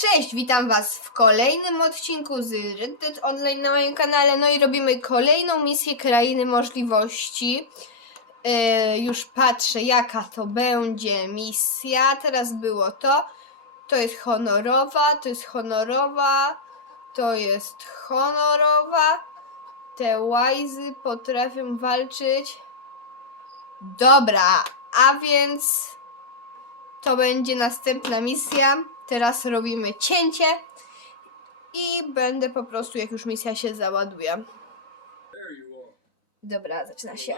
Cześć, witam Was w kolejnym odcinku z Red Dead Online na moim kanale. No i robimy kolejną misję Krainy Możliwości. E, już patrzę, jaka to będzie misja. Teraz było to. To jest honorowa, to jest honorowa, to jest honorowa. Te łajzy potrafią walczyć. Dobra, a więc to będzie następna misja. Teraz robimy cięcie i będę po prostu, jak już misja się załaduje. Dobra, zaczyna się.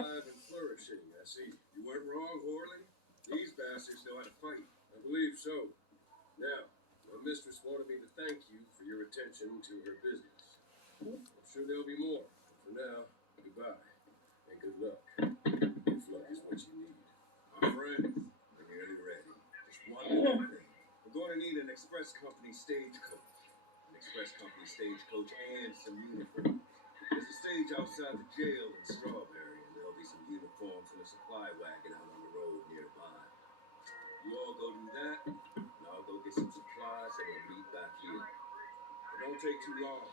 I'm sure there'll be more. For now, goodbye and good luck. Express company stagecoach. An express company stagecoach and some uniforms. There's a stage outside the jail in Strawberry, and there'll be some uniforms and a supply wagon out on the road nearby. You all go do that, and I'll go get some supplies, and we'll meet back here. It don't take too long.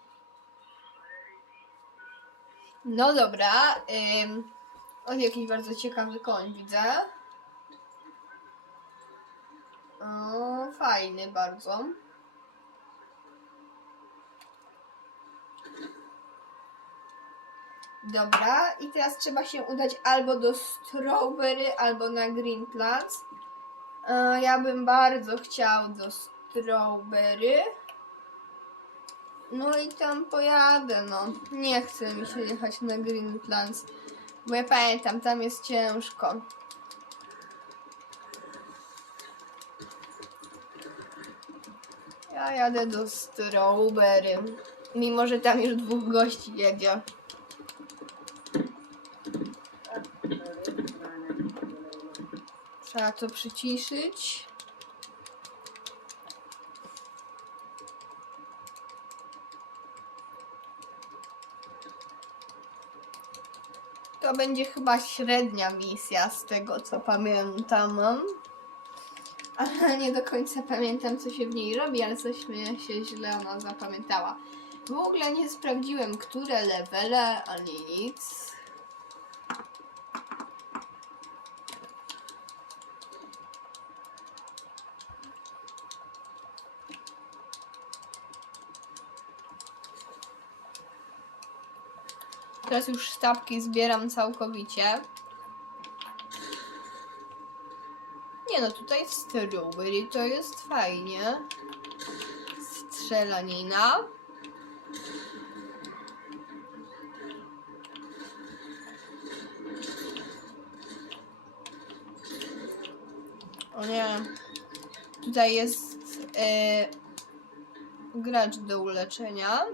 No dobra. Ym, o, jakiś bardzo ciekawy koń widzę. O, fajny bardzo. Dobra, i teraz trzeba się udać albo do Strawberry, albo na Green Plains. E, Ja bym bardzo chciał do Strawberry. No i tam pojadę, no. Nie chce mi się jechać na Green Plains, bo ja pamiętam, tam jest ciężko. Ja jadę do Strawberry, mimo że tam już dwóch gości jedzie. Trzeba to przyciszyć. To będzie chyba średnia misja z tego co pamiętam. Nie do końca pamiętam co się w niej robi, ale coś mnie się źle ona zapamiętała. W ogóle nie sprawdziłem, które levele, ani nic. Teraz już sztabki zbieram całkowicie. Nie no, tutaj w Strawberry to jest fajnie. Strzelanina. O nie. Tutaj jest e, gracz do uleczenia.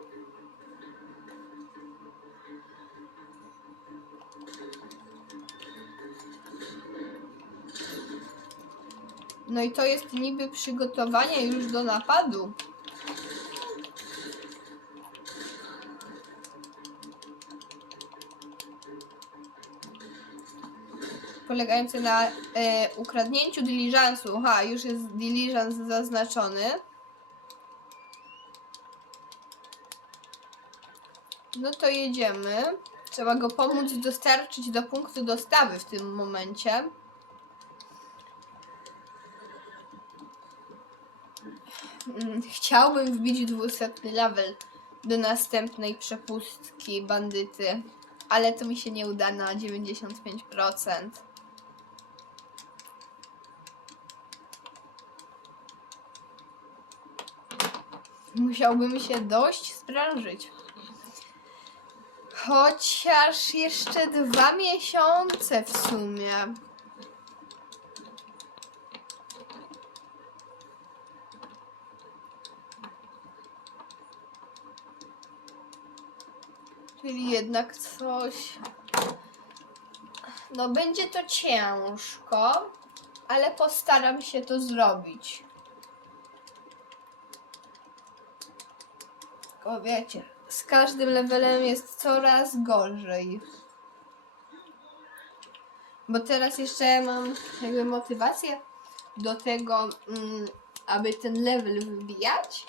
No i to jest niby przygotowanie już do napadu. Polegający na e, ukradnięciu diligensu. Ha, już jest diligence zaznaczony. No to jedziemy. Trzeba go pomóc dostarczyć do punktu dostawy w tym momencie. Chciałbym wbić 200 level do następnej przepustki bandyty, ale to mi się nie uda na 95%. Musiałbym się dość sprężyć. Chociaż jeszcze dwa miesiące w sumie. Czyli jednak coś. No, będzie to ciężko, ale postaram się to zrobić. Tylko wiecie, z każdym levelem jest coraz gorzej. Bo teraz jeszcze mam jakby motywację do tego, mm, aby ten level wybijać,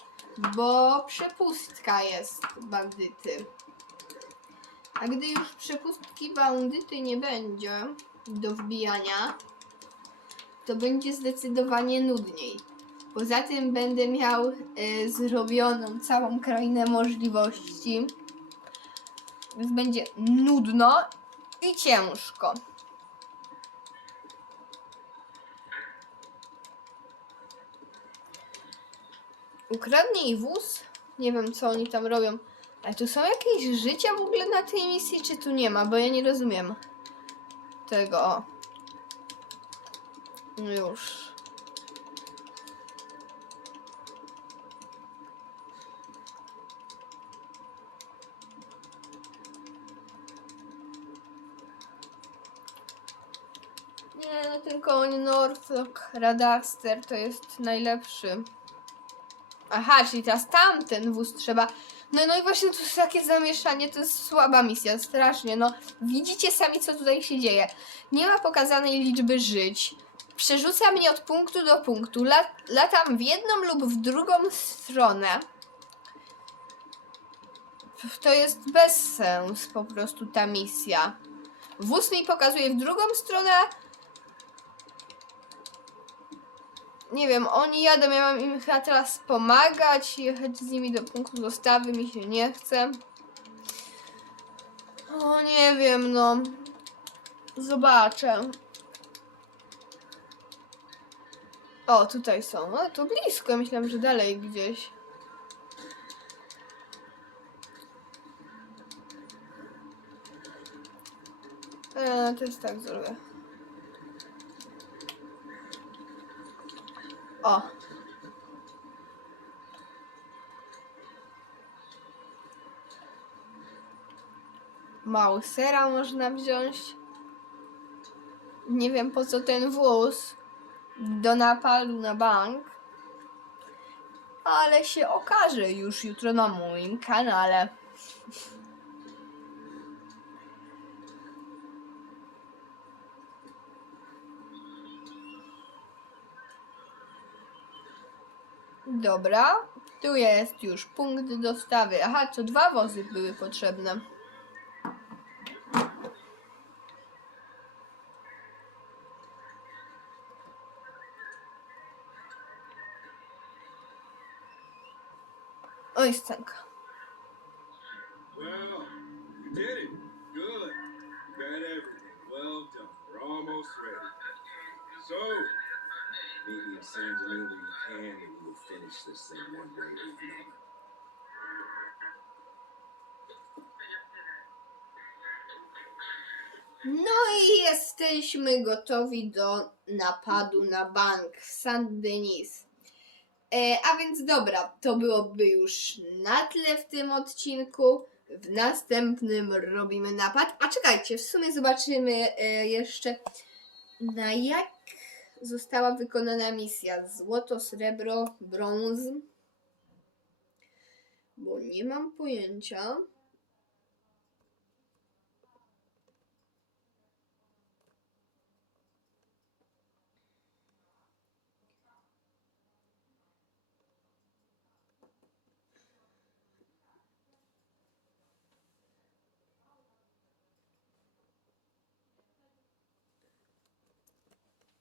bo przepustka jest bandyty. A gdy już przepustki bandyty nie będzie do wbijania, to będzie zdecydowanie nudniej. Poza tym będę miał e, zrobioną całą krainę możliwości, więc będzie nudno i ciężko. Ukradnij wóz? Nie wiem, co oni tam robią. Ale tu są jakieś życia w ogóle na tej misji, czy tu nie ma? Bo ja nie rozumiem tego. No Już. Nie, no ten koń Norfolk Radaster to jest najlepszy. Aha, czyli teraz tamten wóz trzeba. No, no i właśnie tu jest takie zamieszanie, to jest słaba misja, strasznie. No, widzicie sami, co tutaj się dzieje. Nie ma pokazanej liczby żyć. Przerzuca mnie od punktu do punktu. Lat, latam w jedną lub w drugą stronę. To jest bez sens po prostu ta misja. Wóz mi pokazuje w drugą stronę, nie wiem, oni jadą, ja mam im chyba teraz pomagać, jechać z nimi do punktu dostawy, mi się nie chce. O, nie wiem, no. Zobaczę. O, tutaj są. A, to blisko, myślałam, że dalej gdzieś. E, to jest tak zrobię. O. Mausera można wziąć. Nie wiem po co ten wóz do napadu na bank. Ale się okaże już jutro na moim kanale. Dobra, tu jest już punkt dostawy. Aha, to dwa wozy były potrzebne. Oj, scenka. Well, you did it. Good. You got everything. Well done. We're almost ready. So, Meet me in San Diego when you can, and we will finish this thing one way or another. No i jesteśmy gotowi do napadu na bank Saint-Denis. E, a więc dobra, to byłoby już na tyle w tym odcinku. W następnym robimy napad. A czekajcie, w sumie zobaczymy e, jeszcze na jak została wykonana misja. Złoto, srebro, brąz. Bo nie mam pojęcia.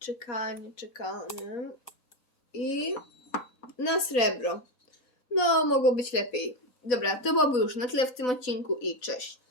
Czekanie, czekanie. I na srebro. No, mogło być lepiej. Dobra, to byłoby już na tyle w tym odcinku i cześć.